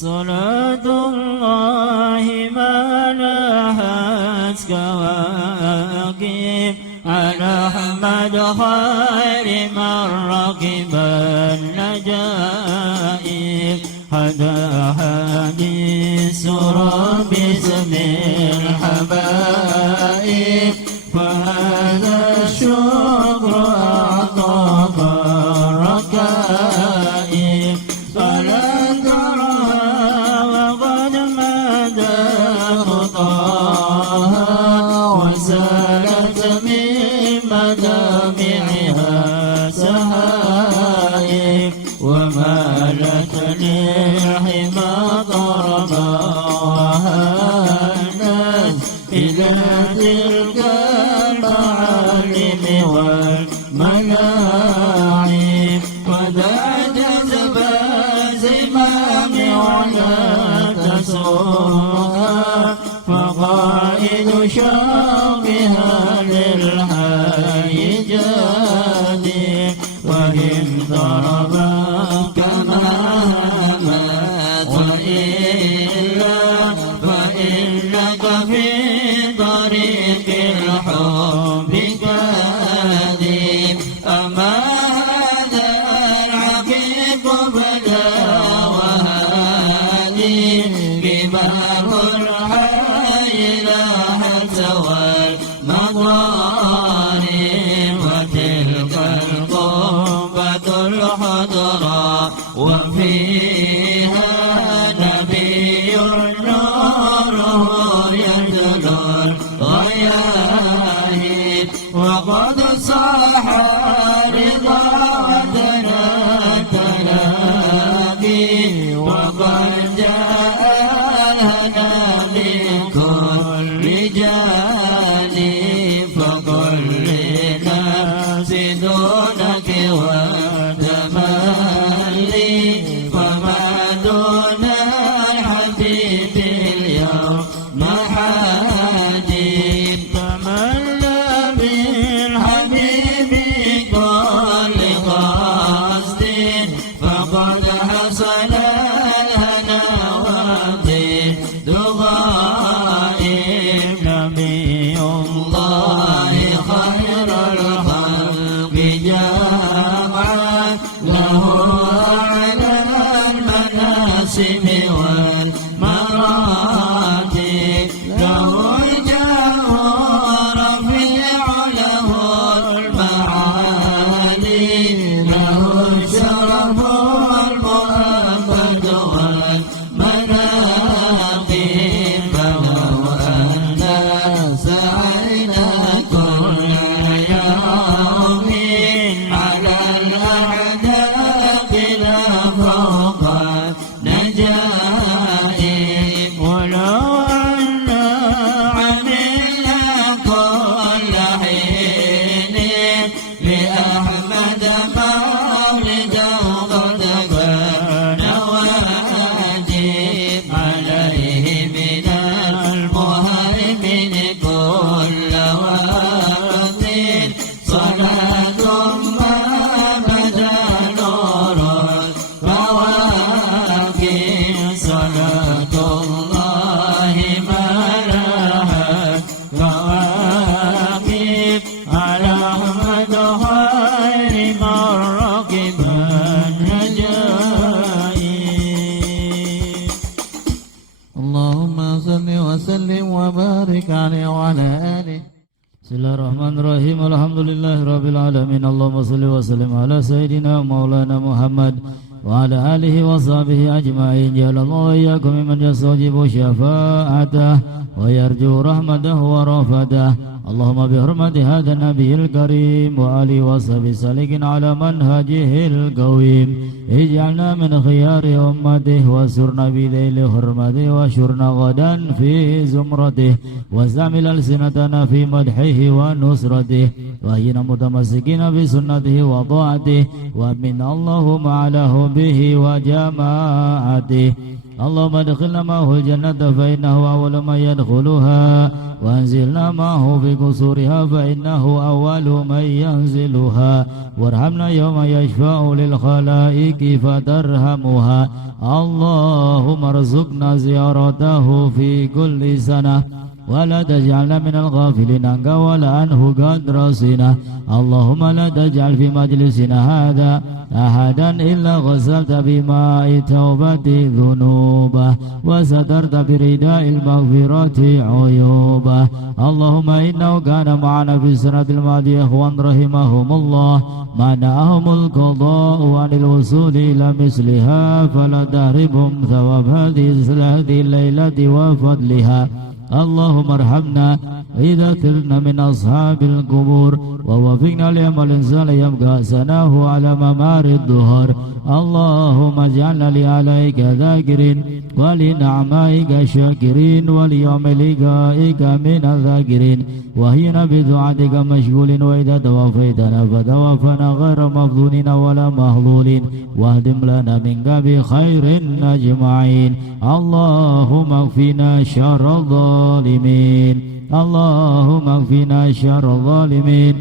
صلاة الله ما لهت كواكب على أحمد خير من ركب النجائب حدا حديث ربي سمير الحبائب فهذا الشكر أعطى الركائب فلا ترها وقد مدى خطاها وسالت من مدامعها سهائب ومالت للحمى ضربا وهانت إلى تلك المعالم والملاعب وذا جذب الزمام ولا تسوها فقائد شوقها للحي جادي وإن ضربا كما مات وإلا فإنك في طريق الحب كاذب أما هذا العقيق بلا وهادي كبار الحي لاحت والمظالم وتلك القبة الحضراء وفيها نبي نوره يتلو الغياهب وقد صاح رضاعتنا تلاقي وقد جاء الهنا لكل جانب فقل لنفس دونك وتملي فما دون الحبيب اليوم محادي تملى بالحبيب كل قصد فقد حصل الهنا وضد غائب نبي الله خير الخلق جمعا له على المناسب والمراتب له الجاه رفيع له المعالي له الشرف والمؤبد والمناقب فلو أنا سعينا كل يوم على الأعداء لا فوق نجائب ولو أنا عملنا كل حين لأحمد مولدا قد كان واجب عليه من المهيمن كل وقت صلاة ما بدا نور الكواكب صلاة الله ما لها كواكب على أحمد خير من ركب النجائب اللهم صل وسلم وبارك عليه وعلى آله بسم الله الرحمن الرحيم الحمد لله رب العالمين اللهم صل وسلم على سيدنا مولانا محمد وعلى آله وصحبه أجمعين جعل الله وإياكم ممن يستجيب شفاعته ويرجو رحمته ورفته اللهم بحرمة هذا النبي الكريم وآله وصحبه سالكين على منهجه القويم اجعلنا من خيار أمته وسرنا بذيل حرمته وشرنا غدا في زمرته واستعمل ألسنتنا في مدحه ونصرته وأحينا متمسكين بسنته وطاعته ومن اللهم على حبه وجماعته اللهم ادخلنا معه الجنة فإنه أول ما يدخلها وانزلنا معه في قصورها فإنه أول من ينزلها وارحمنا يوم يشفع للخلائق فترحمها اللهم ارزقنا زيارته في كل سنة ولا تجعلنا من الغافلين عنك ولا عنه قد رصينا اللهم لا تجعل في مجلسنا هذا أحدا إلا غسلت بماء توبة ذنوبه وسترت برداء المغفرة عيوبه اللهم إنه كان معنا في السنة الماضية إخوان رحمهم الله منعهم القضاء عن الوصول إلى مثلها فلا تهربهم ثواب هذه الليلة وفضلها اللهم ارحمنا إذا ترنا من أصحاب القبور ووفقنا لعمل صالح يبقى سناه على ممار الدهر اللهم اجعلنا لآلائك ذاكرين ولنعمائك شاكرين وليوم لقائك من الذاكرين وهينا بدعاتك مشغول وإذا توفيتنا فتوفنا غير مفضولين ولا مهضولين واهدم لنا منك بخير أجمعين اللهم اكفنا شر الظالمين اللهم اكفنا شر الظالمين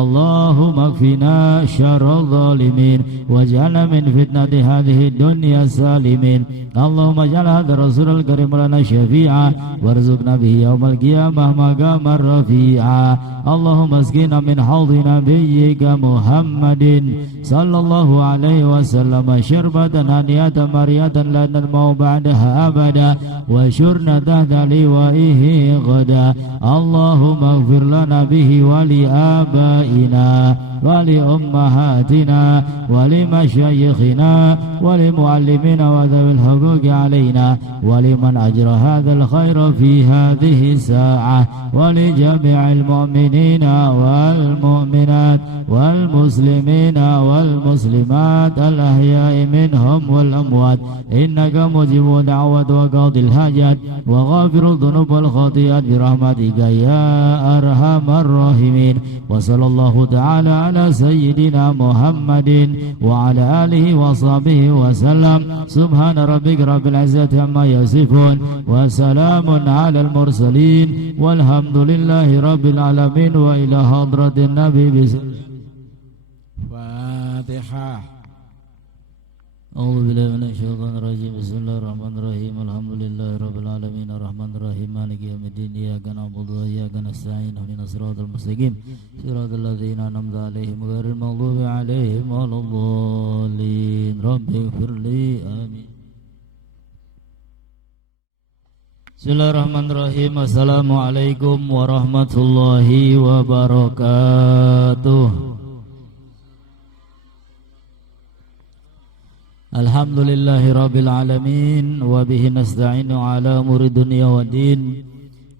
اللهم اكفنا شر الظالمين واجعلنا من فتنة هذه الدنيا سالمين اللهم اجعل هذا الرسول الكريم لنا شفيعا وارزقنا به يوم القيامة مقاما رفيعا اللهم اسقنا من حوض نبيك محمد صلى الله عليه وسلم شربة هنيئة مريئة لا نرمى بعدها أبدا وشرنا تحت لوائه غدا اللهم اغفر لنا به ولآبائنا ولأمهاتنا ولمشايخنا ولمعلمين وذوي الحقوق علينا ولمن أجرى هذا الخير في هذه الساعة ولجميع المؤمنين والمؤمنات والمسلمين والمسلمات الأحياء منهم والأموات إنك مجيب دعوة وقاضي الحاجات وغافر الذنوب والخطيئات برحمتك يا أرحم الراحمين وصلى الله تعالى على سيدنا محمد وعلى آله وصحبه وسلم سبحان ربك رب العزة عما يصفون وسلام على المرسلين والحمد لله رب العالمين وإلى حضرة النبي فاتحة أعوذ بالله من الشيطان الرجيم بسم الله الرحمن الرحيم الحمد لله رب العالمين الرحمن الرحيم مالك يوم الدين إياك نعبد وإياك نستعين اهدنا الصراط المستقيم صراط الذين أنعمت عليهم غير المغضوب عليهم ولا الضالين رب اغفر لي آمين Bismillahirrahmanirrahim. Assalamualaikum warahmatullahi wabarakatuh. Alhamdulillahi rabbil alamin wa bihi nasta'inu ala umuri dunya waddin.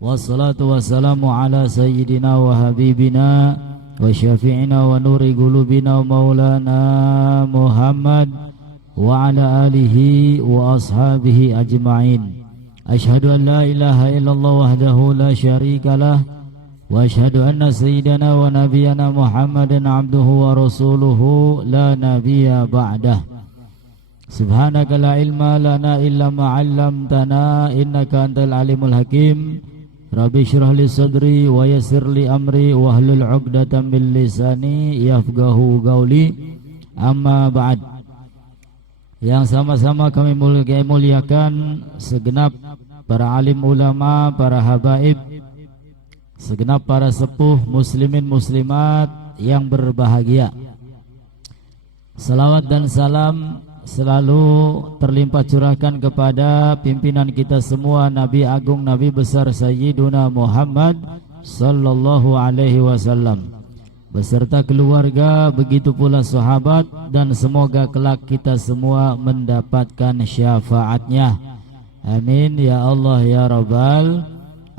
Wassalatu wassalamu ala sayyidina wa habibina wa syafi'ina wa nuri qulubina wa maulana Muhammad wa ala alihi wa ashabihi ajma'in. Asyhadu an la ilaha illallah wahdahu la syarika lah wa asyhadu anna sayyidana wa nabiyana Muhammadan abduhu wa rasuluhu la nabiyya ba'dah. Subhanaka la ilma lana illa ma 'allamtana innaka antal alimul hakim. Rabbi shrah li sadri wa yassir li amri wa hlul 'uqdatam min lisani yafqahu qawli. Amma ba'd. Yang sama-sama kami muliakan segenap para alim ulama, para habaib, segenap para sepuh muslimin muslimat yang berbahagia. Salawat dan salam selalu terlimpah curahkan kepada pimpinan kita semua, Nabi Agung, Nabi besar Sayyiduna Muhammad sallallahu alaihi wasallam, beserta keluarga, begitu pula sahabat, dan semoga kelak kita semua mendapatkan syafaatnya. Amin ya Allah ya Rabbal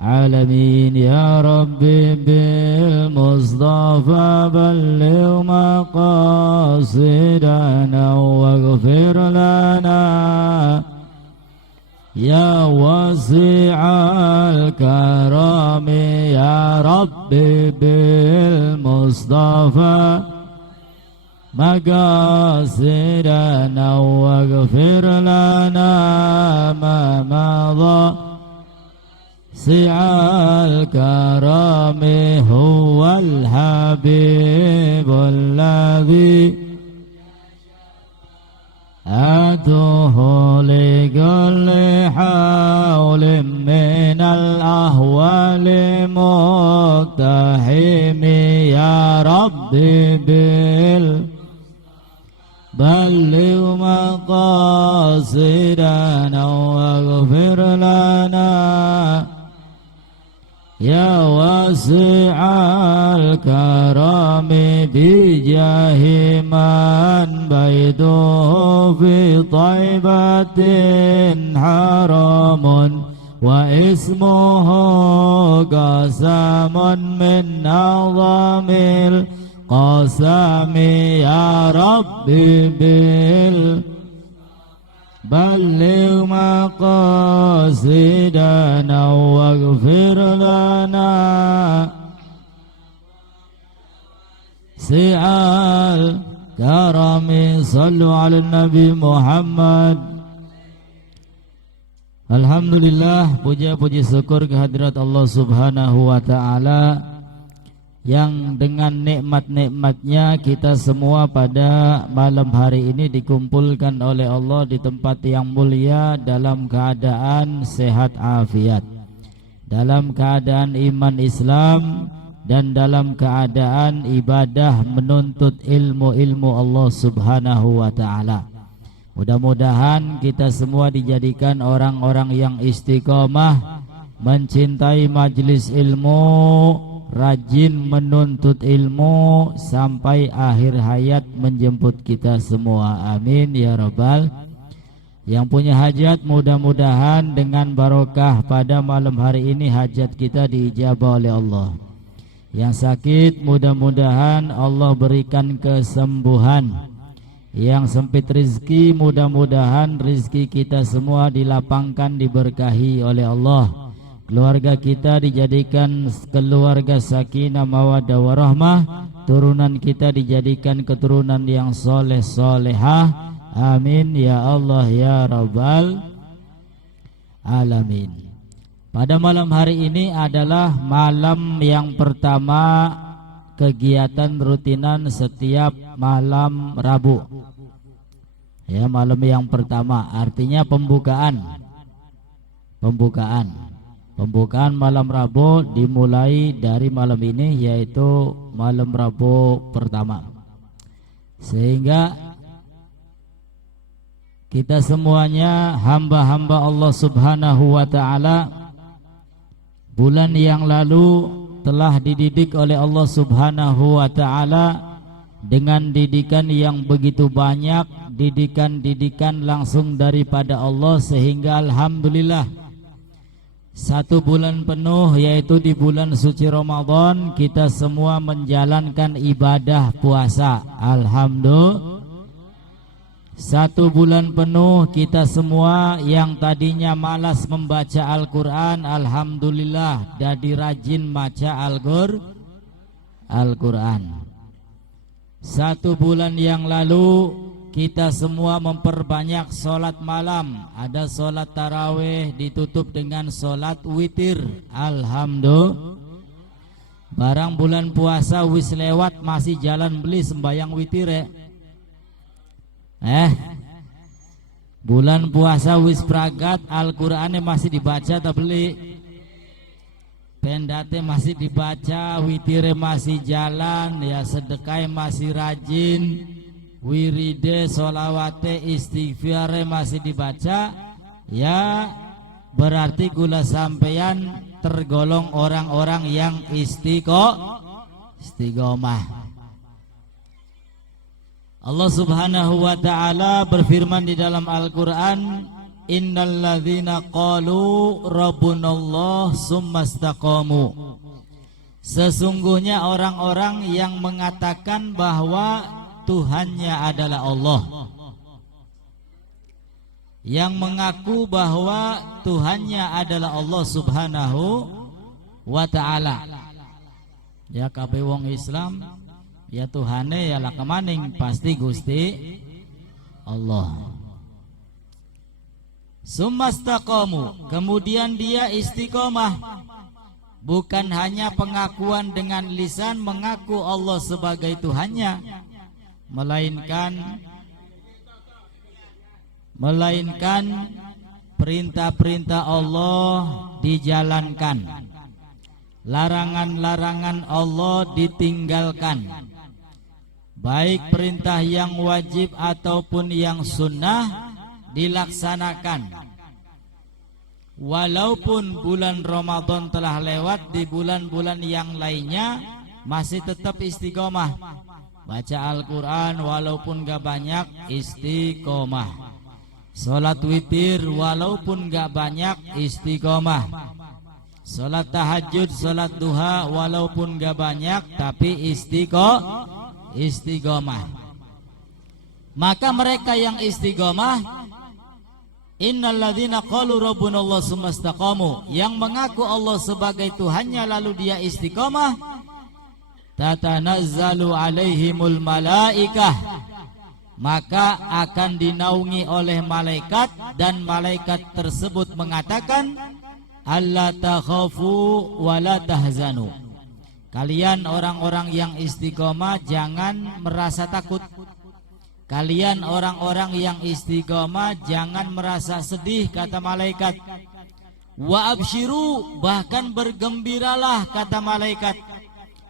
Alamin. Ya Rabbi bil Mustafa balligh maqasidana waghfir lana ya wasi'al karami. Ya Rabbi bil Mustafa maqasidana waghfir lana ma madha سعى الكرم هو الحبيب الذي أتوه لكل حول من الأهوال مقتحم يا ربي بلغ مقاصدنا واغفر لنا يا واسع الكرم بجاه من بيته في طيبة حرام واسمه قسم من أعظم القسم يا ربي بلغ مقاصدنا واغفر لنا سعى الكرم صلوا على النبي Muhammad. Alhamdulillah, puja-puji syukur kehadirat Allah Subhanahu wa ta'ala yang dengan nikmat-nikmatnya kita semua pada malam hari ini dikumpulkan oleh Allah di tempat yang mulia dalam keadaan sehat afiat, dalam keadaan iman Islam, dan dalam keadaan ibadah menuntut ilmu-ilmu Allah Subhanahu wa ta'ala. Mudah-mudahan kita semua dijadikan orang-orang yang istiqomah, mencintai majlis ilmu, rajin menuntut ilmu sampai akhir hayat menjemput kita semua. Amin ya rabbal. Yang punya hajat mudah-mudahan dengan barokah pada malam hari ini hajat kita diijabah oleh Allah. Yang sakit mudah-mudahan Allah berikan kesembuhan. Yang sempit rizki mudah-mudahan rizki kita semua dilapangkan, diberkahi oleh Allah. Keluarga kita dijadikan keluarga sakinah mawaddah warahmah, turunan kita dijadikan keturunan yang soleh solehah. Amin ya Allah ya rabbal alamin. Pada malam hari ini adalah malam yang pertama kegiatan rutinan setiap malam Rabu. Ya, malam yang pertama artinya pembukaan malam Rabu dimulai dari malam ini, yaitu malam Rabu pertama. Sehingga kita semuanya hamba-hamba Allah Subhanahu wa ta'ala bulan yang lalu telah dididik oleh Allah Subhanahu wa ta'ala dengan didikan yang begitu banyak, didikan-didikan langsung daripada Allah, sehingga alhamdulillah 1 bulan penuh, yaitu di bulan suci Ramadan, kita semua menjalankan ibadah puasa. Alhamdulillah, 1 bulan penuh kita semua yang tadinya malas membaca Al-Quran, alhamdulillah jadi rajin baca Al-Quran. 1 bulan yang lalu kita semua memperbanyak sholat malam. Ada sholat tarawih ditutup dengan sholat witir. Alhamdulillah. Barang bulan puasa wis lewat masih jalan beli sembayang witir ya. Bulan puasa wis pragat, Al-Qur'annya masih dibaca tak beli. Pendate masih dibaca, witire masih jalan, ya sedekah masih rajin, wiride, sholawate, istighfare masih dibaca, ya berarti gula sampeyan tergolong orang-orang yang istiqomah. Allah Subhanahu wa ta'ala berfirman di dalam Al-Qur'an, innalladzina qalu rabbunallah summastaqamu. Sesungguhnya orang-orang yang mengatakan bahwa Tuhannya adalah Allah, yang mengaku bahwa Tuhannya adalah Allah Subhanahu wa ta'ala. Ya kabeh wong Islam, ya Tuhane ya lah kemaning pasti Gusti Allah. Summastaqamu, kemudian dia istiqomah. bukan hanya pengakuan dengan lisan mengaku Allah sebagai Tuhannya, melainkan perintah-perintah Allah dijalankan, larangan-larangan Allah ditinggalkan, baik perintah yang wajib ataupun yang sunnah dilaksanakan. Walaupun bulan Ramadan telah lewat, di bulan-bulan yang lainnya masih tetap istiqomah. Baca Al-Quran walaupun gak banyak, istiqomah. Sholat witir walaupun gak banyak, istiqomah. Sholat tahajud, sholat duha walaupun gak banyak, tapi istiqomah. Maka mereka yang istiqomah, innalladzina qalu rabbunallahu tsumma istaqamu, yang mengaku Allah sebagai Tuhannya lalu dia istiqomah, tatanazzalu alaihimul malaikah, maka akan dinaungi oleh malaikat, dan malaikat tersebut mengatakan, alla takhafu wa la tahzanu, kalian orang-orang yang istiqomah jangan merasa takut. Kalian orang-orang yang istiqomah jangan merasa sedih, kata malaikat. Wa abshiru, bahkan bergembiralah, kata malaikat.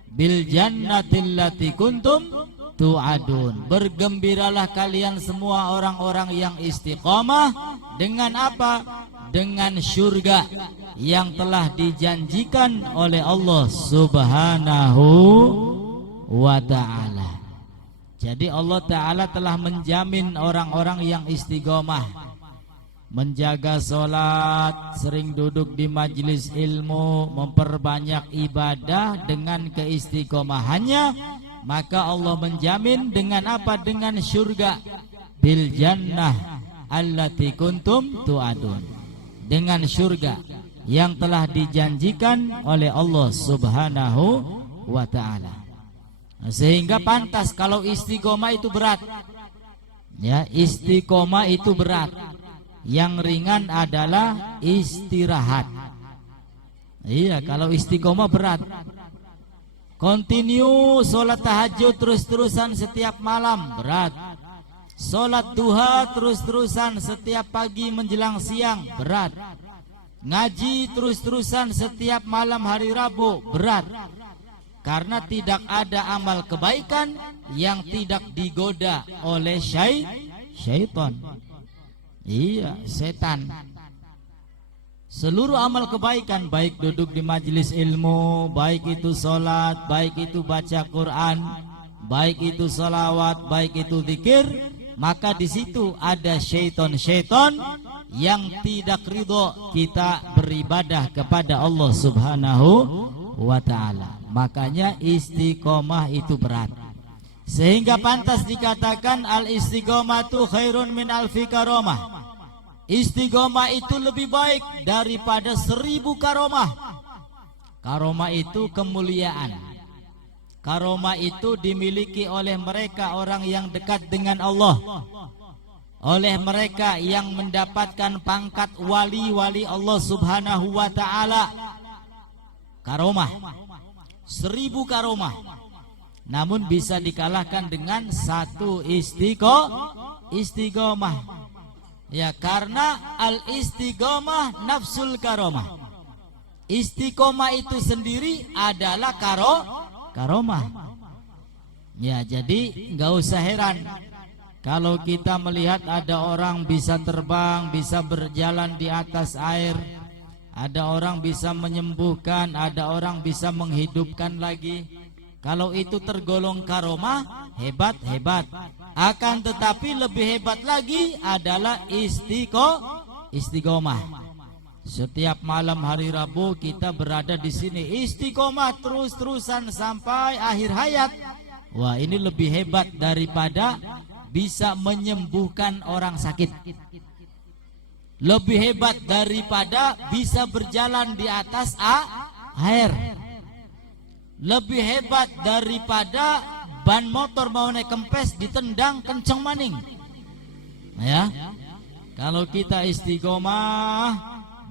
Bil jannatil lati kuntum tu'adun, bergembiralah kalian semua orang-orang yang istiqomah. Dengan apa? Dengan surga yang telah dijanjikan oleh Allah Subhanahu wa ta'ala. Jadi Allah Ta'ala telah menjamin orang-orang yang istiqomah, menjaga sholat, sering duduk di majelis ilmu, memperbanyak ibadah dengan keistiqomahannya, maka Allah menjamin dengan apa? Dengan surga. Bil jannah allati kuntum tu'adun, dengan surga yang telah dijanjikan oleh Allah Subhanahu wa ta'ala. Sehingga pantas kalau istiqomah itu berat. Ya, istiqomah itu berat. Yang ringan adalah istirahat. Iya, kalau istiqomah berat. Continue sholat tahajud terus-terusan setiap malam, berat. Sholat duha terus-terusan setiap pagi menjelang siang, berat. Ngaji terus-terusan setiap malam hari Rabu, berat. Karena tidak ada amal kebaikan yang tidak digoda oleh syaitan. Iya, setan. Seluruh amal kebaikan, baik duduk di majelis ilmu, baik itu sholat, baik itu baca Quran, baik itu salawat, baik itu zikir, maka di situ ada syaitan-syaitan yang tidak ridho kita beribadah kepada Allah Subhanahu wa ta'ala. Makanya istiqomah itu berat. Sehingga pantas dikatakan al-istiqomatu khairun min alfi karomah. Istiqomah itu lebih baik daripada 1000 karomah. Karomah itu kemuliaan. Karomah itu dimiliki oleh mereka orang yang dekat dengan Allah, oleh mereka yang mendapatkan pangkat wali-wali Allah Subhanahu wa ta'ala. Karomah 1000 karomah, namun bisa dikalahkan dengan 1 istiqomah. Ya, karena al-istiqomah nafsul karomah. Istiqomah itu sendiri adalah karomah. Ya, jadi nggak usah heran kalau kita melihat ada orang bisa terbang, bisa berjalan di atas air, ada orang bisa menyembuhkan, ada orang bisa menghidupkan lagi. Kalau itu tergolong karomah, hebat. Akan tetapi lebih hebat lagi adalah istiqomah. Setiap malam hari Rabu kita berada di sini istiqomah terus-terusan sampai akhir hayat. Wah, ini lebih hebat daripada bisa menyembuhkan orang sakit. Lebih hebat daripada bisa berjalan di atas air. Lebih hebat daripada ban motor mau naik kempes ditendang kenceng maning. Ya, kalau kita istiqomah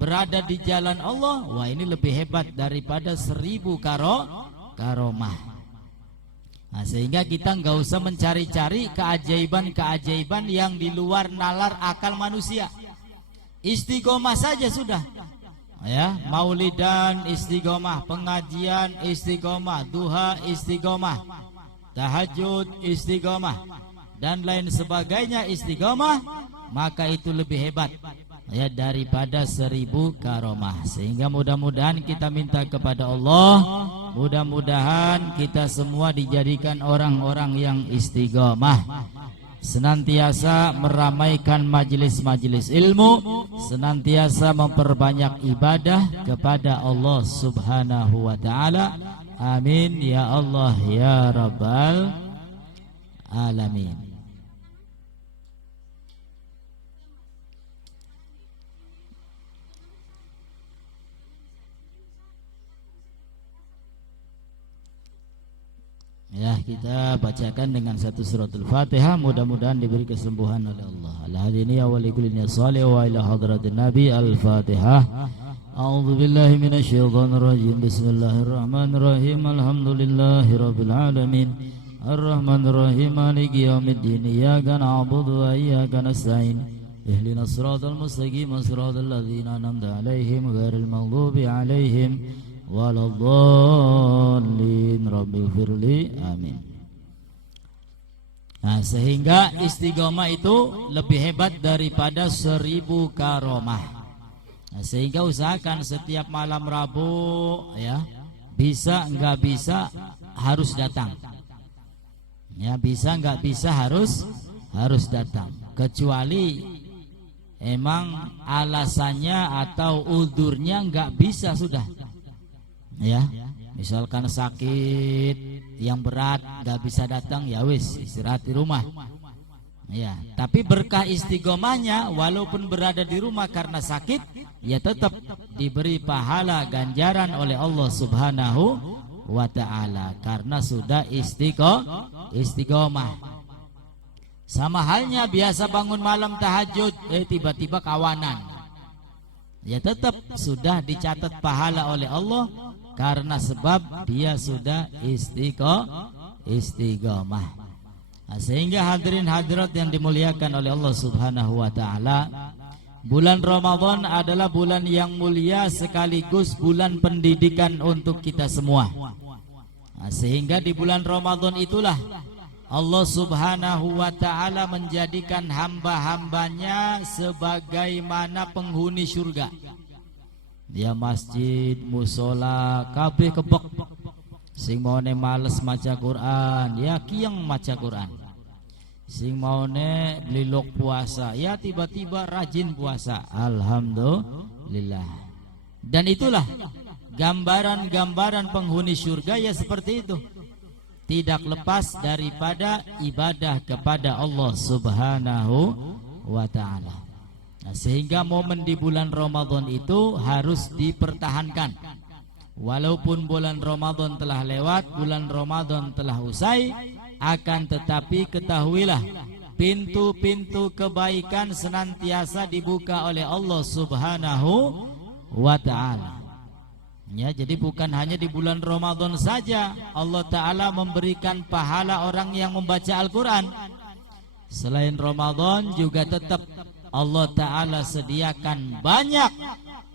berada di jalan Allah, wah ini lebih hebat daripada 1000 karomah. Nah, sehingga kita nggak usah mencari-cari keajaiban-keajaiban yang di luar nalar akal manusia. Istiqomah saja sudah. Ya, maulidan istiqomah, pengajian istiqomah, duha istiqomah, tahajud istiqomah, dan lain sebagainya istiqomah, maka itu lebih hebat ya daripada 1000 karomah. Sehingga mudah-mudahan kita minta kepada Allah, mudah-mudahan kita semua dijadikan orang-orang yang istiqomah, senantiasa meramaikan majelis-majelis ilmu, senantiasa memperbanyak ibadah kepada Allah Subhanahu wa ta'ala. Amin ya Allah ya Rabbal Alamin. Ya, kita bacakan dengan satu suratul Fatihah, mudah-mudahan diberi kesembuhan oleh Allah. Al-hadini wa likulli salih wa ila hadratin Nabi. Al-Fatihah. A'udzu billahi minasyaitonir rajim. Bismillahirrahmanirrahim. Alhamdulillahirabbil alamin. Arrahmanir rahim. Maliki yaumiddin. Iyyaka na'budu wa iyyaka nasta'in. Ihdinas siratal mustaqim. Siratal ladzina an'amta 'alaihim ghairil maghdubi 'alaihim waladhdallin. Rabbighfirli. Amin. Nah, sehingga istiqomah itu lebih hebat daripada 1000 karomah. Nah, sehingga usahakan setiap malam Rabu ya, bisa nggak bisa harus datang. Ya, bisa nggak bisa harus datang. Kecuali emang alasannya atau udurnya nggak bisa sudah. Ya, misalkan sakit yang berat nggak bisa datang, ya wis istirahat di rumah. Ya, tapi berkah istiqomahnya walaupun berada di rumah karena sakit, ya tetap diberi pahala ganjaran oleh Allah Subhanahu wa ta'ala karena sudah istiqomah. Sama halnya biasa bangun malam tahajud, tiba-tiba kawanan, ya tetap sudah dicatat pahala oleh Allah karena sebab dia sudah istiqomah. Nah, sehingga hadirin hadirat yang dimuliakan oleh Allah Subhanahu wa ta'ala, bulan Ramadan adalah bulan yang mulia sekaligus bulan pendidikan untuk kita semua. Nah, sehingga di bulan Ramadan itulah Allah Subhanahu wa ta'ala menjadikan hamba-hambanya sebagaimana penghuni surga. Dia masjid, musola, kabeh kebek. Sing maune males maca Quran, ya kiyang maca Quran. Sing maune lilok puasa, ya tiba-tiba rajin puasa. Alhamdulillah. Dan itulah gambaran-gambaran penghuni surga ya seperti itu. Tidak lepas daripada ibadah kepada Allah Subhanahu wa ta'ala. Nah, sehingga momen di bulan Ramadan itu harus dipertahankan. Walaupun bulan Ramadan telah lewat, bulan Ramadan telah usai, akan tetapi ketahuilah pintu-pintu kebaikan senantiasa dibuka oleh Allah Subhanahu wa ta'ala. Ya, jadi bukan hanya di bulan Ramadan saja Allah Ta'ala memberikan pahala orang yang membaca Al-Quran. Selain Ramadan juga tetap Allah Ta'ala sediakan banyak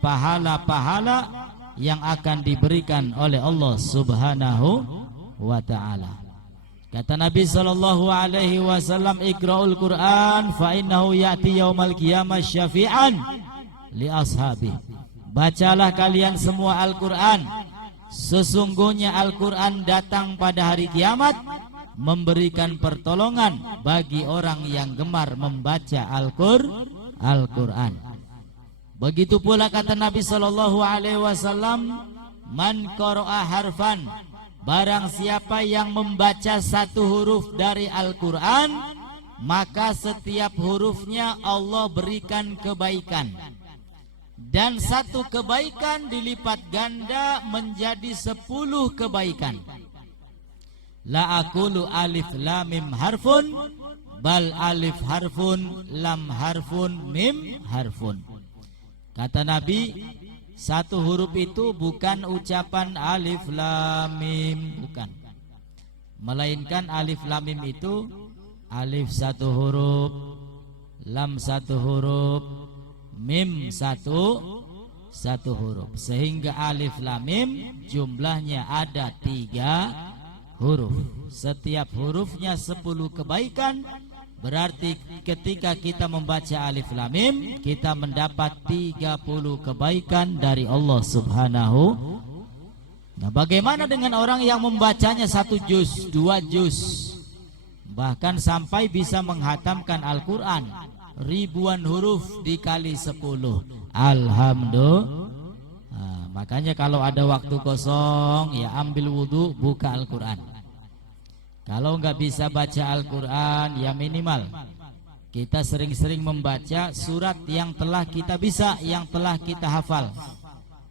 pahala-pahala yang akan diberikan oleh Allah Subhanahu wa ta'ala. Kata Nabi SAW, Iqra'ul Quran fa innahu ya'ti yaumal qiyamah syafi'an li ashabi. Bacalah kalian semua Al-Quran, sesungguhnya Al-Quran datang pada hari kiamat memberikan pertolongan bagi orang yang gemar membaca Al-Quran. Begitu pula kata Nabi SAW, man qara'a harfan, barang siapa yang membaca satu huruf dari Al-Quran, maka setiap hurufnya Allah berikan kebaikan, dan satu kebaikan dilipat ganda menjadi 10 kebaikan. La aqulu alif lam mim harfun, bal alif harfun lam harfun mim harfun. Kata Nabi, satu huruf itu bukan ucapan alif lam mim, bukan. Melainkan alif lam mim itu alif satu huruf, lam satu huruf, mim satu huruf. Sehingga alif lam mim jumlahnya ada 3 huruf. Setiap hurufnya 10 kebaikan. Berarti ketika kita membaca alif lam mim, kita mendapat 30 kebaikan dari Allah Subhanahu. Nah, bagaimana dengan orang yang membacanya 1 juz, 2 juz, bahkan sampai bisa menghatamkan Al-Quran ribuan huruf dikali 10? Alhamdulillah. Nah, makanya kalau ada waktu kosong, ya ambil wudhu, buka Al-Quran. Kalau nggak bisa baca Al-Quran, ya minimal kita sering-sering membaca surat yang telah kita bisa, yang telah kita hafal.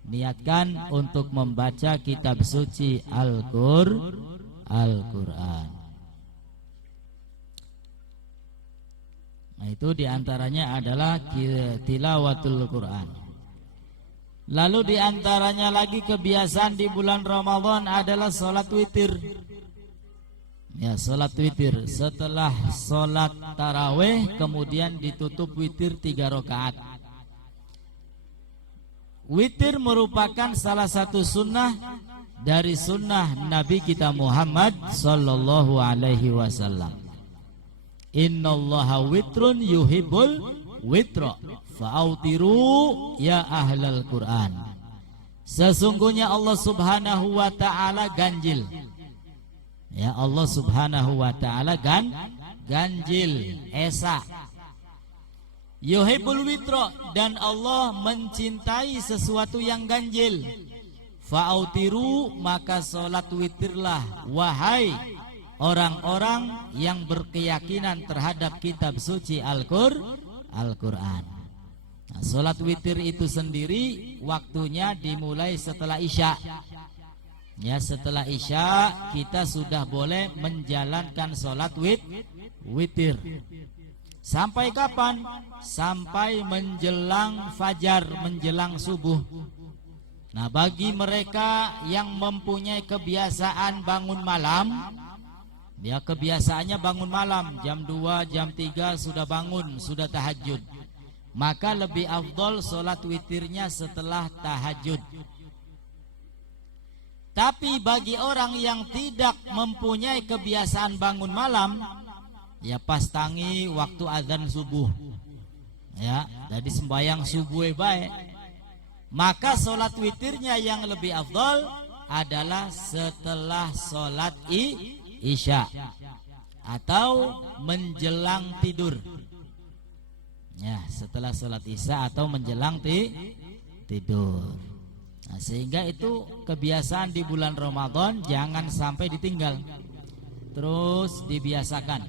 Niatkan untuk membaca kitab suci Al-Quran. Nah, itu diantaranya adalah tilawatul Quran. Lalu diantaranya lagi kebiasaan di bulan Ramadan adalah sholat witir. Ya, sholat witir setelah sholat taraweh kemudian ditutup witir 3 rakaat. Witir merupakan salah satu sunnah dari sunnah Nabi kita Muhammad sallallahu alaihi wasallam. Innallaha witrun yuhibbul witra fa'autiru ya ahlal Quran. Sesungguhnya Allah Subhanahu wa taala ganjil. Ya, Allah Subhanahu wa taala ganjil, esa. Yuhibbul witra, dan Allah mencintai sesuatu yang ganjil. Fa'autiru, maka salat witirlah wahai orang-orang yang berkeyakinan terhadap kitab suci Al-Quran. Nah, salat witir itu sendiri waktunya dimulai setelah Isya. Ya, setelah Isya kita sudah boleh menjalankan sholat witir. Sampai kapan? Sampai menjelang fajar, menjelang subuh. Nah, bagi mereka yang mempunyai kebiasaan bangun malam, ya kebiasaannya bangun malam, jam 2, jam 3 sudah bangun, sudah tahajud, maka lebih afdol sholat witirnya setelah tahajud. Tapi bagi orang yang tidak mempunyai kebiasaan bangun malam, ya pas tangi waktu azan subuh, ya jadi sembahyang subuh baik, maka sholat witirnya yang lebih afdol adalah setelah sholat Isya atau menjelang tidur. Ya, setelah sholat Isya atau menjelang tidur. Nah, sehingga itu kebiasaan di bulan Ramadan jangan sampai ditinggal. Terus dibiasakan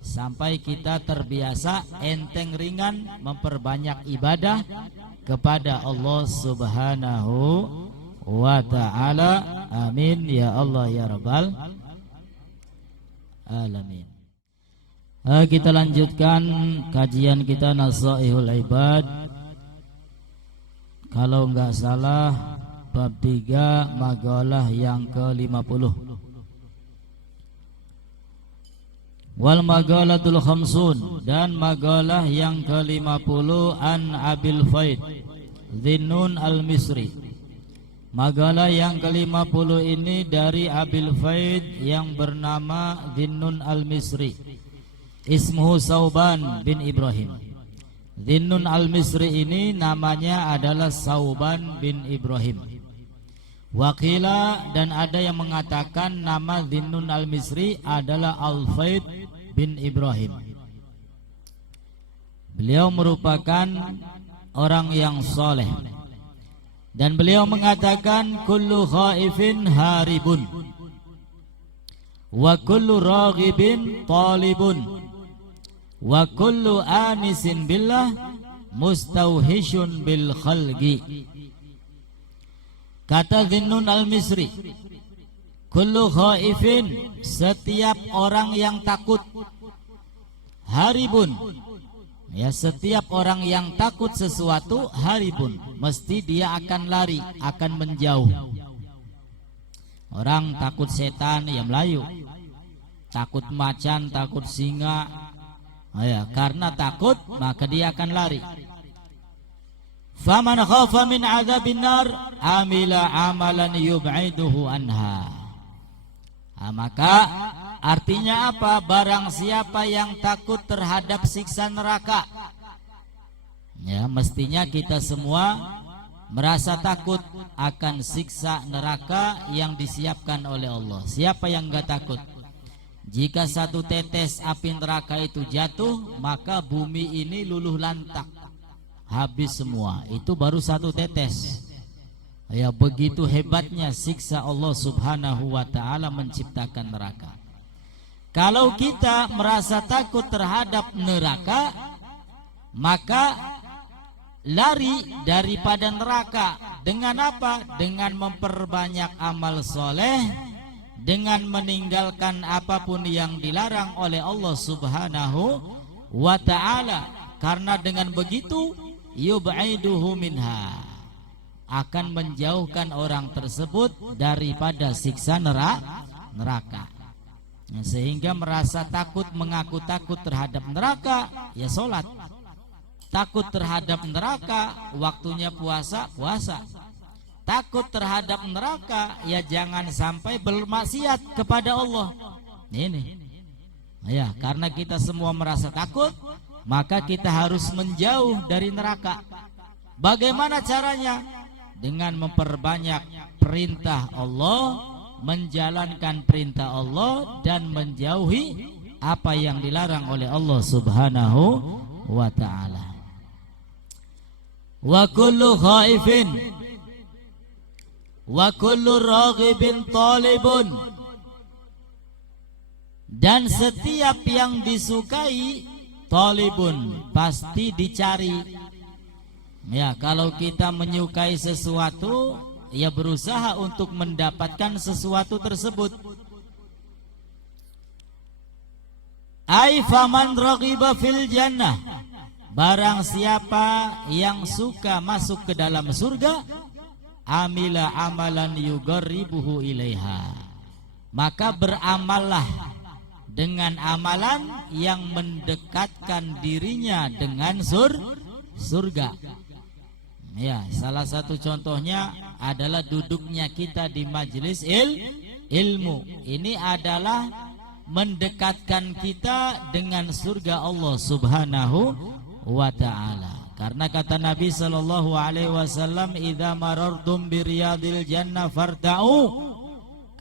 sampai kita terbiasa, enteng ringan memperbanyak ibadah kepada Allah Subhanahu wa ta'ala. Amin ya Allah ya Rabbal alamin. Kita lanjutkan kajian kita Nazaihul Ibad. Kalau enggak salah bab 3 makalah yang ke-50. Wal magalatul khamsun, dan makalah yang ke-50 an Abil Faid Dhinnun al-Misri. Makalah yang ke-50 ini dari Abil Faid yang bernama Dhinnun al-Misri. Ismuhu Sauban bin Ibrahim. Dhinnun al-Misri ini namanya adalah Sauban bin Ibrahim. Wakila, dan ada yang mengatakan nama Dhinnun al-Misri adalah Al-Faid bin Ibrahim. Beliau merupakan orang yang soleh, dan beliau mengatakan kullu khaifin haribun wa kullu raghibin talibun wa kullu anisin billah mustauhishun bil khalqi. Kata Dhinnun al-Misri, kullu khaifin, setiap orang yang takut, haribun, Ya, setiap orang yang takut sesuatu haribun, mesti dia akan lari, akan menjauh. Orang takut setan ya melayu, takut macan, takut singa, ya, karena takut maka dia akan lari. Faman khafa min adzabin nar amila amalan yub'iduhu anha. Maka artinya apa? Barang siapa yang takut terhadap siksa neraka, ya, mestinya kita semua merasa takut akan siksa neraka yang disiapkan oleh Allah. Siapa yang enggak takut? Jika satu tetes api neraka itu jatuh, maka bumi ini luluh lantak, habis semua. Itu baru satu tetes. Ya, begitu hebatnya siksa Allah Subhanahu wa ta'ala menciptakan neraka. Kalau kita merasa takut terhadap neraka, maka lari daripada neraka. Dengan apa? Dengan memperbanyak amal soleh, dengan meninggalkan apapun yang dilarang oleh Allah Subhanahu wa ta'ala. Karena dengan begitu yub'iduhu minha, akan menjauhkan orang tersebut daripada siksa neraka. Sehingga merasa takut, mengaku takut terhadap neraka, ya sholat. Takut terhadap neraka, waktunya puasa. Takut terhadap neraka, ya jangan sampai bermaksiat kepada Allah. Ini ya, karena kita semua merasa takut, maka kita harus menjauh dari neraka. Bagaimana caranya? Dengan memperbanyak perintah Allah, menjalankan perintah Allah, dan menjauhi apa yang dilarang oleh Allah Subhanahu wa ta'ala. Wa kullu khaifin wa kullu raghibin talibun, dan setiap yang disukai talibun, pasti dicari. Ya, kalau kita menyukai sesuatu, ya berusaha untuk mendapatkan sesuatu tersebut. Ai faman raghiba fil jannah, barang siapa yang suka masuk ke dalam surga, amila amalan yugarribuhu ilaiha, maka beramallah dengan amalan yang mendekatkan dirinya dengan surga. Ya, salah satu contohnya adalah duduknya kita di majelis ilmu. Ini adalah mendekatkan kita dengan surga Allah Subhanahu wa ta'ala. Karena kata Nabi sallallahu alaihi wasallam, "Idza marartum bi riyadil jannah farta'u."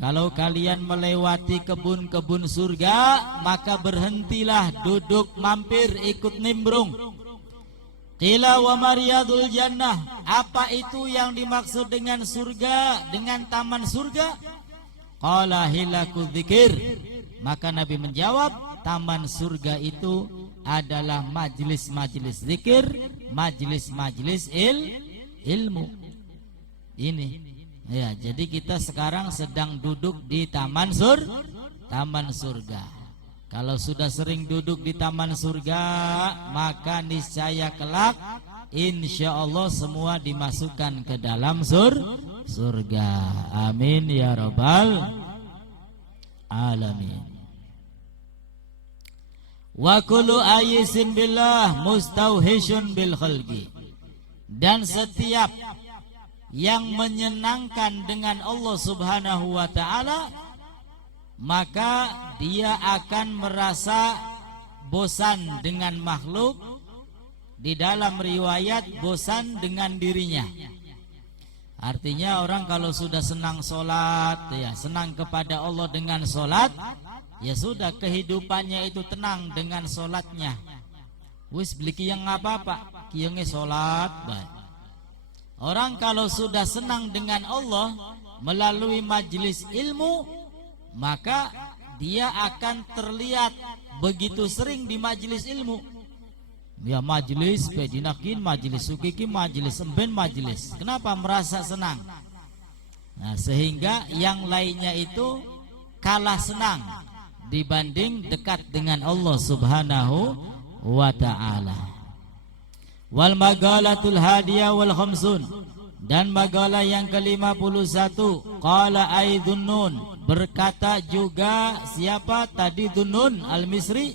Kalau kalian melewati kebun-kebun surga, maka berhentilah, duduk, mampir, ikut nimbrung. Qila wa mariyadul jannah, apa itu yang dimaksud dengan surga, dengan taman surga? Qala hilaku dzikir, maka Nabi menjawab, taman surga itu adalah majlis-majlis zikir, majlis-majlis ilmu. Ini ya, jadi kita sekarang sedang duduk di taman surga. Kalau sudah sering duduk di taman surga, maka niscaya kelak insya Allah semua dimasukkan ke dalam surga. Amin ya rabbal alamin. Wa kullu ayisin billah mustauhishun bil khalqi, dan setiap yang menyenangkan dengan Allah Subhanahu wa ta'ala, maka dia akan merasa bosan dengan makhluk. Di dalam riwayat, bosan dengan dirinya. Artinya orang kalau sudah senang sholat, ya senang kepada Allah dengan sholat, ya sudah, kehidupannya itu tenang dengan sholatnya. Wis beli kiyang apa-apa, kiyangnya sholat baik. Orang kalau sudah senang dengan Allah melalui majelis ilmu, maka dia akan terlihat begitu sering di majelis ilmu. Ya majelis pedinakin, majelis sukiki, majelis emben, majelis. Kenapa? Merasa senang. Nah, sehingga yang lainnya itu kalah senang dibanding dekat dengan Allah Subhanahu wa ta'ala. Wal magalatul hadiyah wal khamsun, dan magalah yang ke-51, qala ay Dhunnun, berkata juga siapa tadi? Dhunnun al-Misri,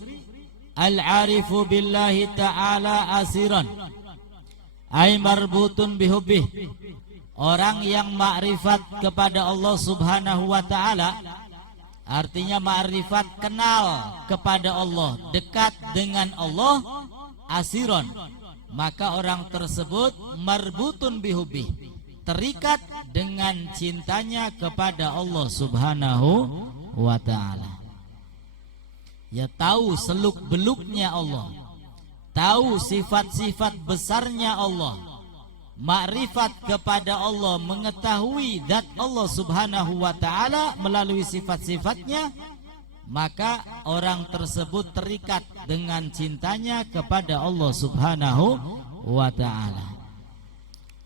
al-arifu billahi ta'ala asiran ay marbutun bihubbih, orang yang makrifat kepada Allah subhanahu wa ta'ala, artinya makrifat, kenal kepada Allah, dekat dengan Allah, asiron, maka orang tersebut marbutun bihubbih, terikat dengan cintanya kepada Allah subhanahu wa ta'ala. Ya, tahu seluk-beluknya Allah, tahu sifat-sifat besarnya Allah, makrifat kepada Allah, mengetahui zat Allah subhanahu wa ta'ala melalui sifat-sifatnya, maka orang tersebut terikat dengan cintanya kepada Allah subhanahu wa ta'ala.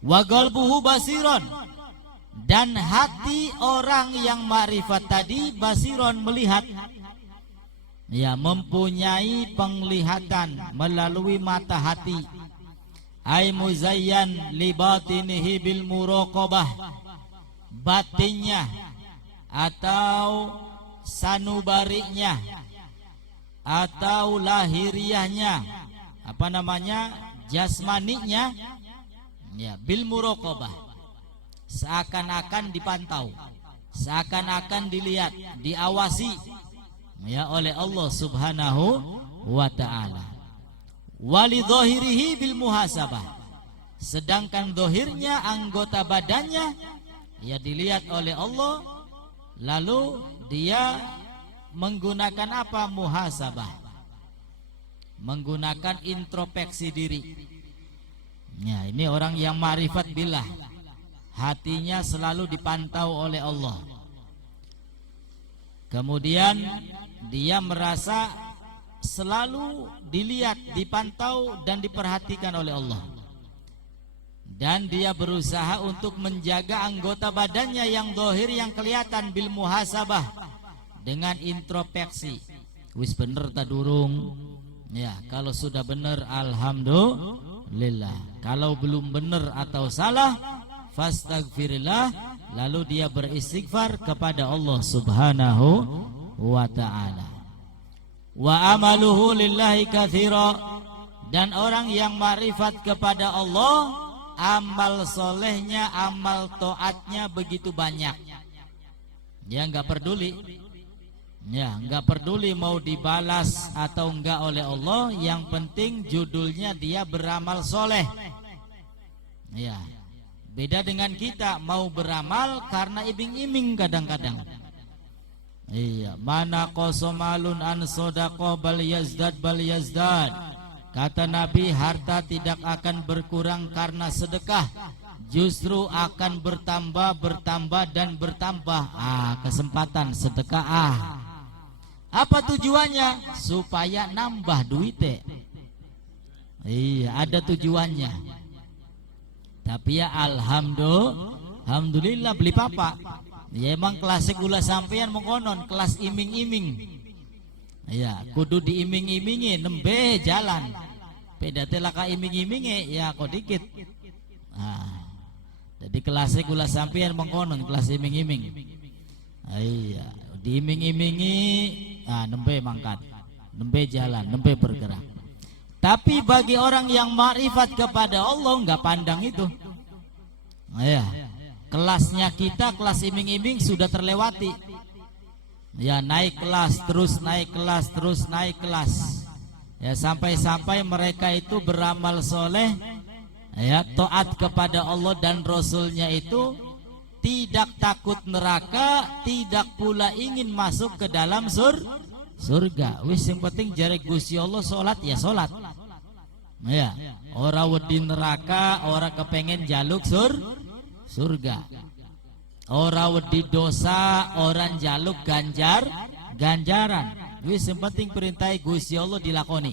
Wa qalbuhu basiron, dan hati orang yang makrifat tadi basiron, melihat, ya, mempunyai penglihatan melalui mata hati, ay muzayyan li batinihi bil muraqabah, batinnya atau sanubarinya atau lahiriahnya, apa namanya, jasmaninya, ya, bil muraqabah, seakan-akan dipantau, seakan-akan dilihat, diawasi, ya, oleh Allah subhanahu wa ta'ala. Wali dhahirihi bil muhasabah, sedangkan dohirnya, anggota badannya, ya, dilihat oleh Allah, lalu dia menggunakan apa? Muhasabah, menggunakan introspeksi diri. Ya, ini orang yang ma'rifat billah, hatinya selalu dipantau oleh Allah. Kemudian dia merasa selalu dilihat, dipantau dan diperhatikan oleh Allah, dan dia berusaha untuk menjaga anggota badannya yang dohir, yang kelihatan, bil muhasabah, dengan introspeksi. Wis bener tak durung? Ya, kalau sudah bener alhamdulillah, kalau belum bener atau salah fastaghfirillah, lalu dia beristighfar kepada Allah subhanahu wa ta'ala. Wa amaluhu lillahi katsira, dan orang yang makrifat kepada Allah, amal solehnya, amal taatnya begitu banyak. Dia enggak peduli, ya, enggak peduli mau dibalas atau enggak oleh Allah, yang penting judulnya dia beramal soleh. Ya, beda dengan kita, mau beramal karena iming-iming kadang-kadang. Iya, mana qasamalun an sodaqah bal yazdad bal yazdad. Kata Nabi, harta tidak akan berkurang karena sedekah, justru akan bertambah, bertambah dan bertambah. Kesempatan sedekah. Apa tujuannya? Supaya nambah duit. Iya, ada tujuannya. Tapi ya alhamdulillah, beli papa. Ya emang klasik gula sampean mengkonon, kelas iming-iming. Ya, kudu diiming-imingi, nembe jalan. Pedate laka iming-imingi, ya kok dikit. Jadi klasik gula sampean mengkonon, kelas iming-iming. Iya, diiming-imingi, nembe mangkat, nembe jalan, nembe bergerak. Tapi bagi orang yang makrifat kepada Allah, enggak pandang itu. Ya, kelasnya kita, kelas iming-iming sudah terlewati. Ya, naik kelas, terus naik kelas, terus naik kelas. Ya, sampai-sampai mereka itu beramal soleh, ya, taat kepada Allah dan Rasulnya itu, tidak takut neraka, tidak pula ingin masuk ke dalam surga. Wis yang penting jare Gusti Allah salat ya salat. Ya, ora wedi neraka, ora kepengen jaluk surga. Ora wedi dosa, orang jaluk ganjaran. Wis yang penting perintah Gusti Allah dilakoni.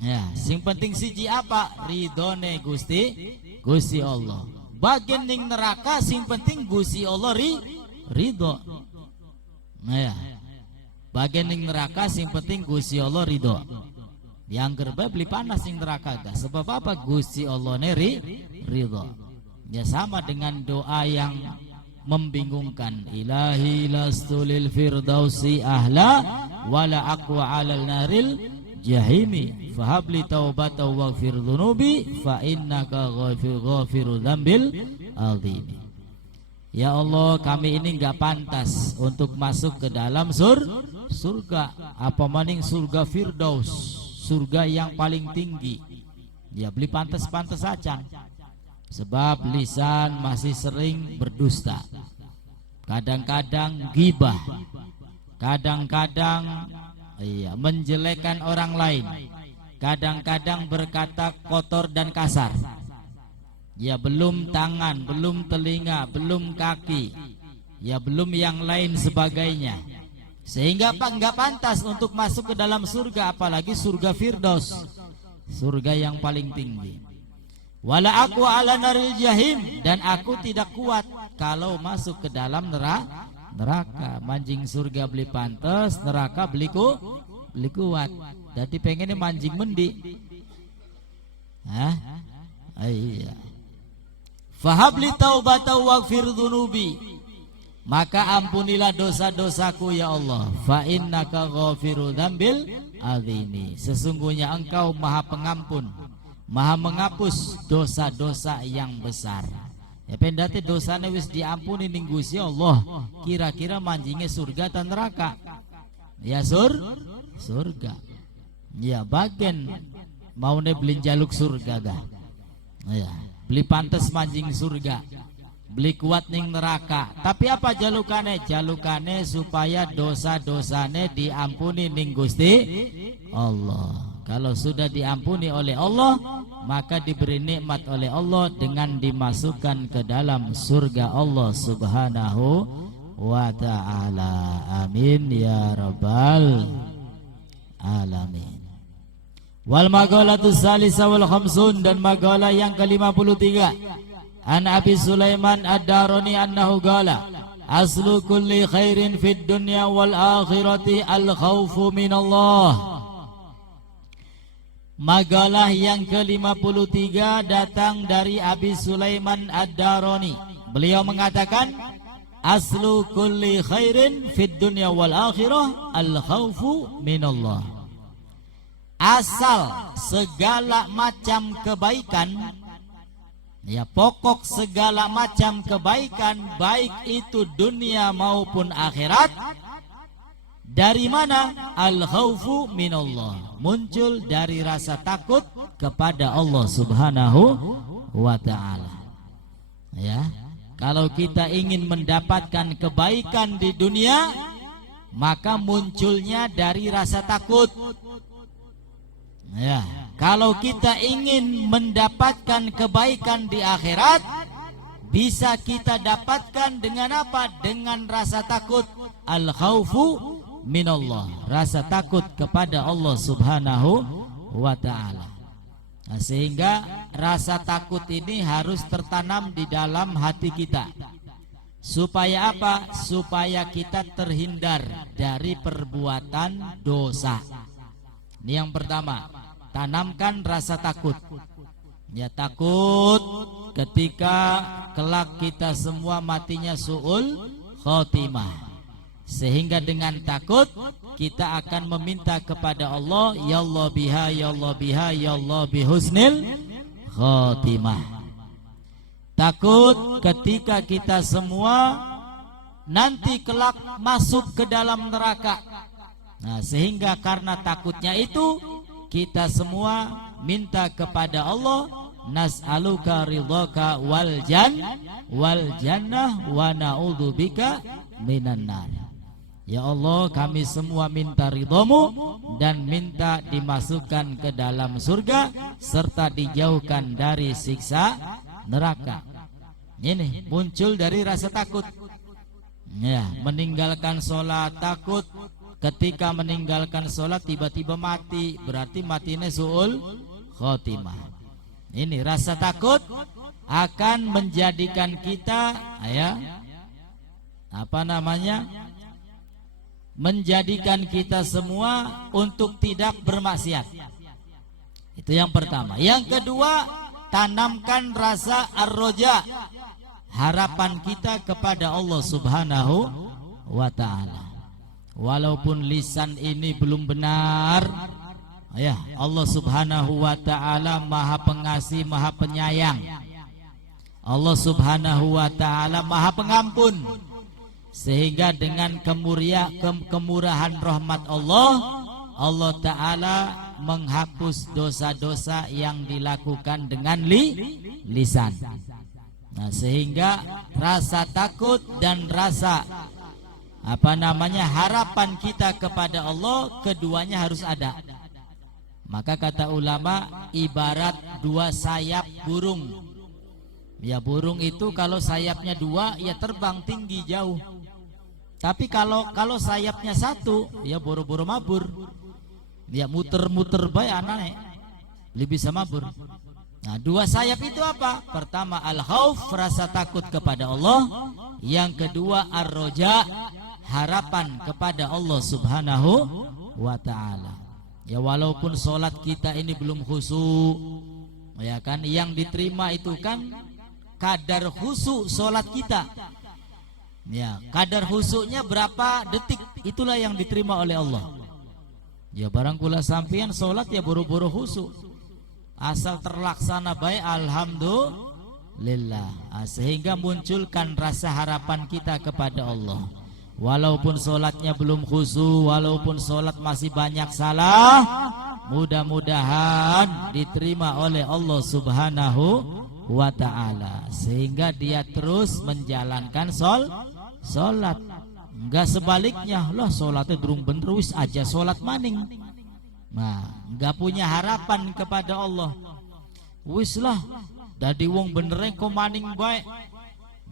Ya, sing penting siji apa? Ridone Gusti Allah. Bagian ning neraka sing penting Gusti Allah ridho. Ya. Bagian ning neraka sing penting Gusti Allah ridho. Yang gerba beli panas yang neraka gak. Sebab apa? Gusti Allah neri ridho. Ya sama dengan doa yang membingungkan. Ilahi lastu lil firdausi ahla wala aqwa alal naril jahimi fahabli taubata waghfir dhunubi fa innaka ghafirul dzambil azim. Ya Allah, kami ini enggak pantas untuk masuk ke dalam surga, apa maning surga Firdaus, surga yang paling tinggi. Ya beli pantas-pantas saja. Sebab lisan masih sering berdusta, kadang-kadang gibah, kadang-kadang menjelekkan orang lain, kadang-kadang berkata kotor dan kasar. Ya belum tangan, belum telinga, belum kaki, ya belum yang lain sebagainya. Sehingga enggak pantas untuk masuk ke dalam surga, apalagi surga Firdaus, surga yang paling tinggi. Wala aku ala naril jahim, dan aku tidak kuat kalau masuk ke dalam neraka. Manjing surga beli pantas, neraka beli kuat. Jadi pengennya manjing mendi. Iya. Fahabli taubata waghfir dhunubi, maka ampunilah dosa-dosaku ya Allah. Fa innaka ghafirul dzambil azimi, sesungguhnya engkau maha pengampun, maha menghapus dosa-dosa yang besar. Ya pendati dosane wis diampuni ning Gusti Allah, kira-kira manjingnya surga atau neraka? Ya surga. Ya bagian maune beli jaluk surga dah. Ya, beli pantas manjing surga, beli kuat ning neraka. Tapi apa jalukane? Jalukane supaya dosa-dosane diampuni ning Gusti Allah. Kalau sudah diampuni oleh Allah, maka diberi nikmat oleh Allah dengan dimasukkan ke dalam surga Allah Subhanahu wa ta'ala. Amin ya rabbal alamin. Wal maghalatu salisa wal khamsun, dan maghalah yang ke-53. An Abi Sulaiman Ad-Darani annahu qala aslu kulli khairin fid dunya wal akhirati al khaufu minallah. Magalah yang ke-53 datang dari Abi Sulaiman Ad-Darani. Beliau mengatakan aslu kulli khairin fid dunya wal akhirah al khaufu minallah. Asal segala macam kebaikan, ya pokok segala macam kebaikan, baik itu dunia maupun akhirat, dari mana? Al-khaufu minallah, muncul dari rasa takut kepada Allah Subhanahu wa ta'ala. Ya, kalau kita ingin mendapatkan kebaikan di dunia, maka munculnya dari rasa takut. Ya, kalau kita ingin mendapatkan kebaikan di akhirat, bisa kita dapatkan dengan apa? Dengan rasa takut. Al-khaufu minallah, rasa takut kepada Allah Subhanahu wa ta'ala. Nah, sehingga rasa takut ini harus tertanam di dalam hati kita. Supaya apa? Supaya kita terhindar dari perbuatan dosa. Ini yang pertama, tanamkan rasa takut. Ya, takut ketika kelak kita semua matinya su'ul khotimah. Sehingga dengan takut kita akan meminta kepada Allah, ya Allah biha, ya Allah biha, ya Allah bihusnil khotimah. Takut ketika kita semua nanti kelak masuk ke dalam neraka. Nah, sehingga karena takutnya itu kita semua minta kepada Allah, nas'aluka ridhaka wal jannah wa na'udzubika minan nar. Ya Allah, kami semua minta ridhamu dan minta dimasukkan ke dalam surga serta dijauhkan dari siksa neraka. Ini muncul dari rasa takut. Ya, meninggalkan sholat takut. Ketika meninggalkan sholat tiba-tiba mati, berarti matinya su'ul khotimah. Ini rasa takut akan menjadikan kita menjadikan kita semua untuk tidak bermaksiat. Itu yang pertama. Yang kedua, tanamkan rasa ar-roja, harapan kita kepada Allah Subhanahu wa ta'ala. Walaupun lisan ini belum benar, ya, Allah Subhanahu wa ta'ala Maha Pengasih, Maha Penyayang. Allah Subhanahu wa ta'ala Maha Pengampun. Sehingga dengan kemurahan rahmat Allah, Allah ta'ala menghapus dosa-dosa yang dilakukan dengan lisan. Nah, sehingga rasa takut dan rasa harapan kita kepada Allah, keduanya harus ada. Maka kata ulama, ibarat dua sayap burung. Ya, burung itu kalau sayapnya dua, ya terbang tinggi jauh. Tapi kalau sayapnya satu, ya boro-boro mabur. Ya muter-muter bae anane, lebih bisa mabur. Nah, dua sayap itu apa? Pertama al-khauf, rasa takut kepada Allah. Yang kedua ar-roja, harapan kepada Allah Subhanahu wa ta'ala. Ya, walaupun sholat kita ini belum khusyuk, ya kan, yang diterima itu kan kadar khusyuk sholat kita. Ya, kadar khusyuknya berapa detik, itulah yang diterima oleh Allah. Ya, barang kula sampean sholat ya buru-buru khusyuk, asal terlaksana baik, alhamdulillah. Sehingga munculkan rasa harapan kita kepada Allah. Walaupun sholatnya belum khusyuk, walaupun sholat masih banyak salah, mudah-mudahan diterima oleh Allah Subhanahu wa ta'ala, sehingga dia terus menjalankan sholat. Enggak sebaliknya, lah sholatnya durung bener wis aja sholat maning. Nah, enggak punya harapan kepada Allah. Wis lah, dadi wong benernya kok maning baik.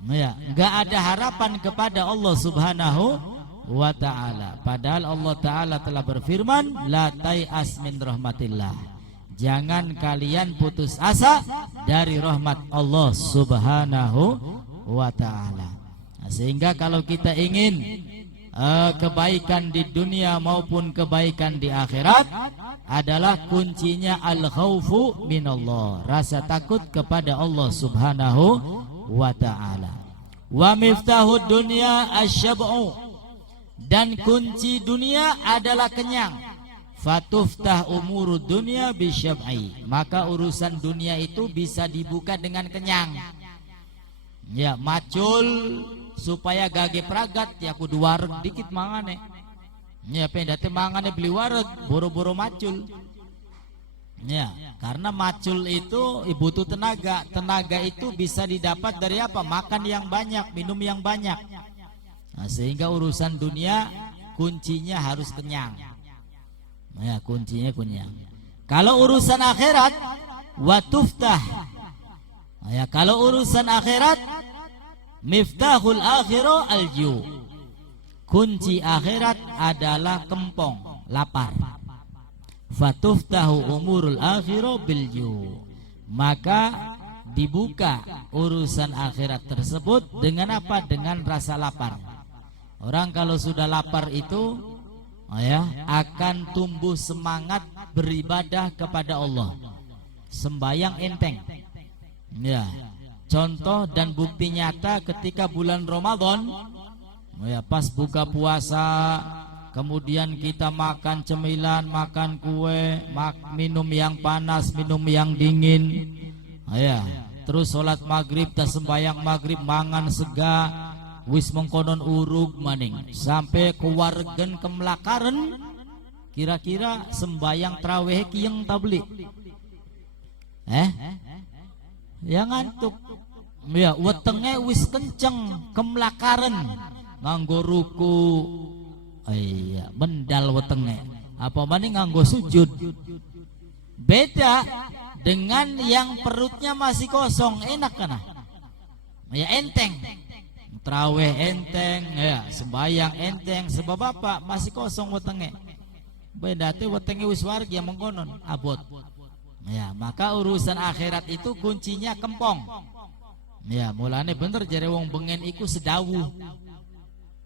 Ya, enggak ada harapan kepada Allah Subhanahu wa ta'ala. Padahal Allah ta'ala telah berfirman, la tai'as min rahmatillah. Jangan kalian putus asa dari rahmat Allah Subhanahu wa ta'ala. Sehingga kalau kita ingin kebaikan di dunia maupun kebaikan di akhirat, adalah kuncinya al-khaufu minallah, rasa takut kepada Allah Subhanahu wa ta'ala. Wa miftahud dunya asyab'u, dan kunci dunia adalah kenyang. Fatuftah umurud dunya bisyab'i, maka urusan dunia itu bisa dibuka dengan kenyang. Ya, macul supaya gage pragat ya kudu wareg dikit mangane. Ya, pendate mangane beli wareg, boro-boro macul. Ya, karena macul itu butuh tenaga. Tenaga itu bisa didapat dari apa? Makan yang banyak, minum yang banyak. Nah, sehingga urusan dunia kuncinya harus kenyang. Ya, kuncinya kenyang. Kalau urusan akhirat, watuftah. Ya, kalau urusan akhirat, miftahul akhirah alju, kunci akhirat adalah kempong, lapar. Fatuftahu umurul akhirah bilju, maka dibuka urusan akhirat tersebut dengan apa? Dengan rasa lapar. Orang kalau sudah lapar itu, ya, akan tumbuh semangat beribadah kepada Allah. Sembayang enteng. Ya, contoh dan bukti nyata ketika bulan Ramadan, ya, pas buka puasa, kemudian kita makan cemilan, makan kue, minum yang panas, minum yang dingin, ya, terus sholat maghrib, tas sembayang maghrib, mangan sega, wis mengkonon urug maning, sampai kewargen kemelakaren, kira-kira sembayang traweh kiyeng tabli, yang ngantuk. Ya, wetenge wis kenceng kemelakaren, nganggo ruku, iya, mendal wetenge, apa maning nganggo sujud. Beda dengan yang perutnya masih kosong, enak kana? Ya, enteng, traweh enteng, ya, sembayang enteng, sebab apa? Masih kosong wetenge. Beda teh wetenge wis wargi yang mengkonon abot. Ya, maka urusan akhirat itu kuncinya kempong. Ya, mulane bener jare wong bengen iku sedawuh.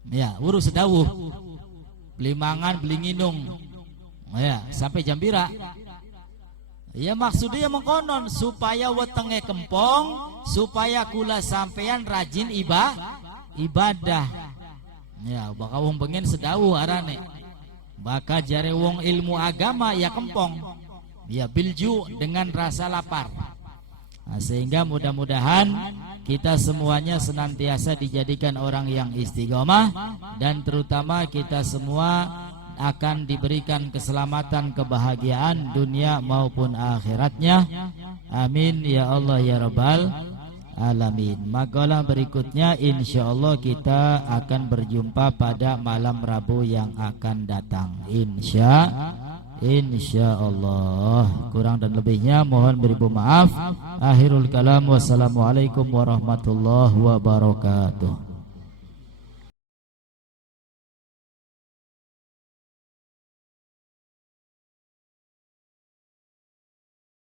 Ya, urus sedawuh. Beli mangan, beli nginung. Ya, sampai jam pira? Ya maksudnya mengkonon supaya wetenge kempong, supaya kula sampean rajin ibadah. Ya baka wong pengen sedawu arane. Baka jare wong ilmu agama ya kempong. Ya bilju dengan rasa lapar. Nah, sehingga mudah-mudahan kita semuanya senantiasa dijadikan orang yang istiqomah, dan terutama kita semua akan diberikan keselamatan, kebahagiaan dunia maupun akhiratnya. Amin ya Allah ya Rabbal alamin. Makalah berikutnya insyaallah kita akan berjumpa pada malam Rabu yang akan datang, insyaallah. Kurang dan lebihnya mohon beribu maaf. Akhirul kalam, wassalamualaikum warahmatullahi wabarakatuh.